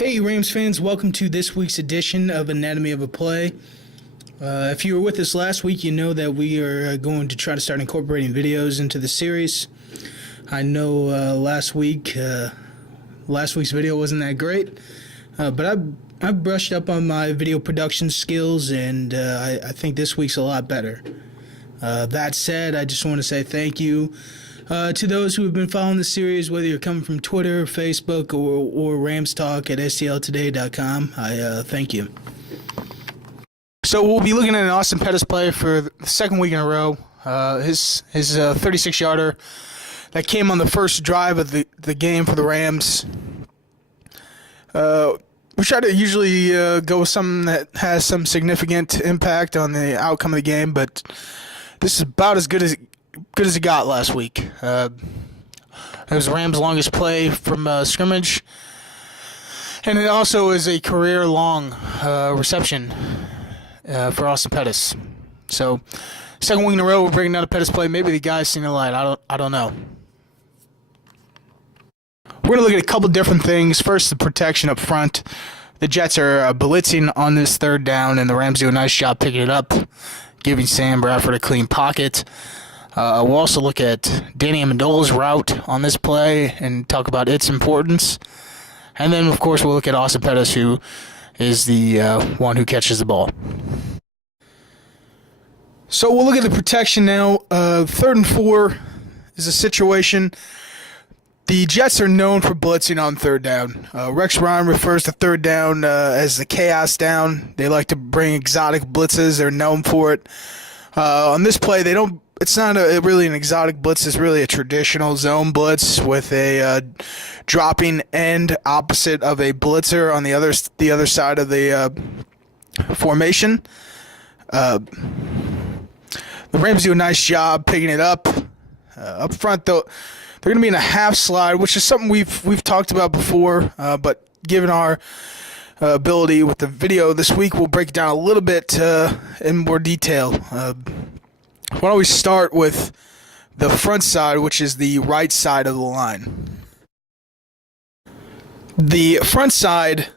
Hey Rams fans, welcome to this week's edition of Anatomy of a Play. If you were with us last week, you know that we are going to try to start incorporating videos into the series. I know last week's video wasn't that great, but I've brushed up on my video production skills, and I think this week's a lot better. That said, I just want to say thank you to those who have been following the series, whether you're coming from Twitter, Facebook, or RamsTalk at STLtoday.com. I thank you. So we'll be looking at an Austin Pettis play for the second week in a row. His 36-yarder that came on the first drive of the game for the Rams. We try to usually go with something that has some significant impact on the outcome of the game, but this is about as good as it got last week. It was the Rams' longest play from scrimmage, and it also is a career-long reception for Austin Pettis. So, second week in a row, we're bringing down a Pettis play. Maybe the guy's seen the light. I don't know. We're going to look at a couple different things. First, the protection up front. The Jets are blitzing on this third down, and the Rams do a nice job picking it up, giving Sam Bradford a clean pocket. We'll also look at Danny Amendola's route on this play and talk about its importance. And then, of course, we'll look at Austin Pettis, who is the one who catches the ball. So we'll look at the protection now. 3rd and 4 is a situation. The Jets are known for blitzing on third down. Rex Ryan refers to third down as the chaos down. They like to bring exotic blitzes. They're known for it. On this play, it's not really an exotic blitz. It's really a traditional zone blitz with a dropping end opposite of a blitzer on the other side of the formation. The Rams do a nice job picking it up. Up front, though, they're going to be in a half slide, which is something we've talked about before. But given our ability with the video this week, we'll break it down a little bit in more detail. Why don't we start with the front side, which is the right side of the line. The front side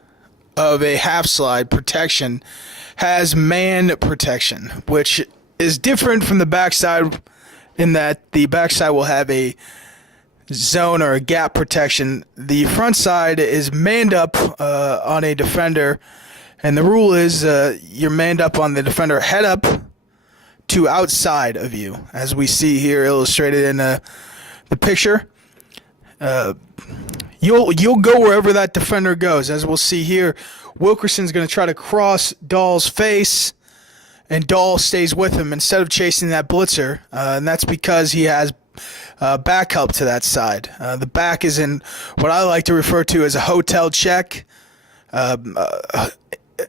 of a half slide protection has man protection, which is different from the backside in that the backside will have a zone or a gap protection. The front side is manned up on a defender, and the rule is you're manned up on the defender head up to outside of you, as we see here illustrated in the picture. You'll go wherever that defender goes, as we'll see here. Wilkerson's going to try to cross Dahl's face, and Dahl stays with him instead of chasing that blitzer, and that's because he has back help to that side. The back is in what I like to refer to as a hotel check.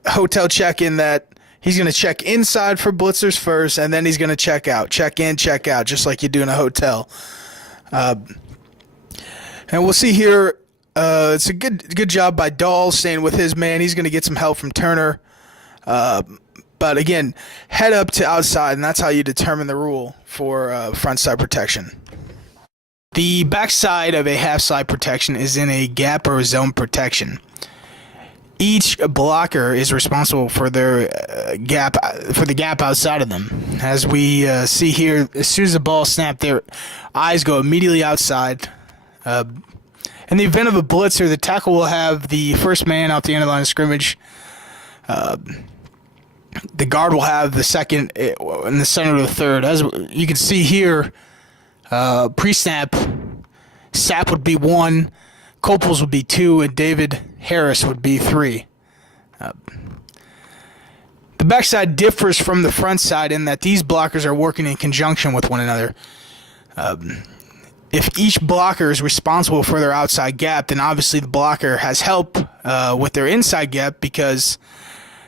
Hotel check in that he's going to check inside for blitzers first, and then he's going to check out. Check in, check out, just like you do in a hotel. And we'll see here, it's a good job by Dahl staying with his man. He's going to get some help from Turner. But again, head up to outside, and that's how you determine the rule for front side protection. The backside of a half slide protection is in a gap or zone protection. Each blocker is responsible for their gap outside of them. As we see here, as soon as the ball snapped, their eyes go immediately outside. In the event of a blitzer, the tackle will have the first man out the end of the line of scrimmage. The guard will have the second in the center of the third. As you can see here, pre-snap, Sapp would be 1, Copels would be 2, and David Harris would be 3. The backside differs from the front side in that these blockers are working in conjunction with one another. If each blocker is responsible for their outside gap, then obviously the blocker has help with their inside gap, because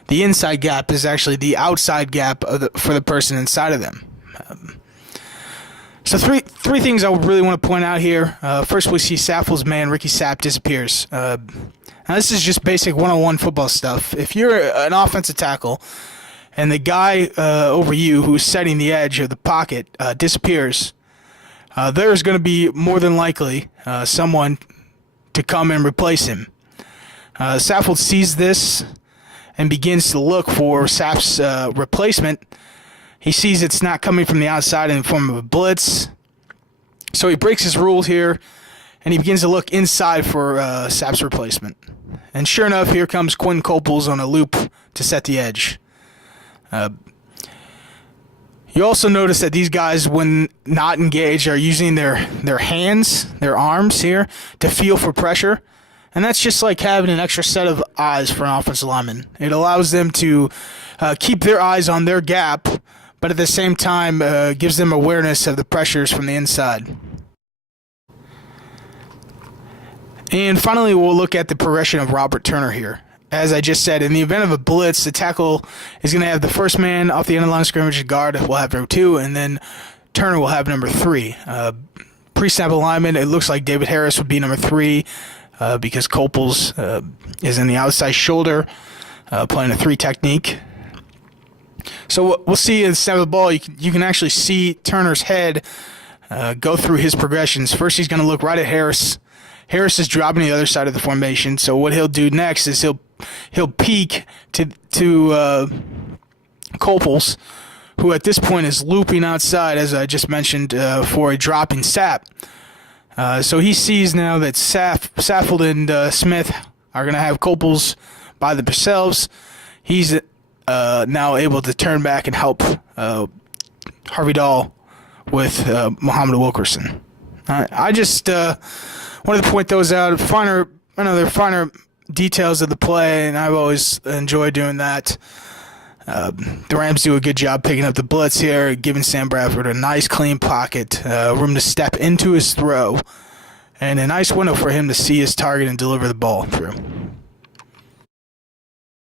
the inside gap is actually the outside gap for the person inside of them. So three things I really want to point out here. First, we see Saffold's man, Ricky Sapp, disappears. Now, this is just basic one-on-one football stuff. If you're an offensive tackle and the guy over you who's setting the edge of the pocket disappears, there's going to be more than likely someone to come and replace him. Saffold sees this and begins to look for Sapp's replacement. He sees it's not coming from the outside in the form of a blitz. So he breaks his rule here, and he begins to look inside for Sapp's replacement. And sure enough, here comes Quinn Coples on a loop to set the edge. You also notice that these guys, when not engaged, are using their hands, their arms here, to feel for pressure. And that's just like having an extra set of eyes for an offensive lineman. It allows them to keep their eyes on their gap, but at the same time gives them awareness of the pressures from the inside. And finally, we'll look at the progression of Robert Turner here. As I just said, in the event of a blitz, the tackle is going to have the first man off the end of the line of scrimmage. Guard will have number 2, and then Turner will have number 3. Pre-snap alignment, it looks like David Harris would be number 3 because Coples is in the outside shoulder, playing a 3 technique. So we'll see in the snap of the ball, you can actually see Turner's head go through his progressions. First, he's going to look right at Harris. Harris is dropping to the other side of the formation, so what he'll do next is he'll peek to Coples, who at this point is looping outside, as I just mentioned, for a dropping Sapp. So he sees now that Saffold and Smith are going to have Coples by themselves. He's now able to turn back and help Harvey Dahl with Muhammad Wilkerson. I just wanted to point those out. Finer details of the play, and I've always enjoyed doing that. The Rams do a good job picking up the blitz here, giving Sam Bradford a nice clean pocket, room to step into his throw, and a nice window for him to see his target and deliver the ball through.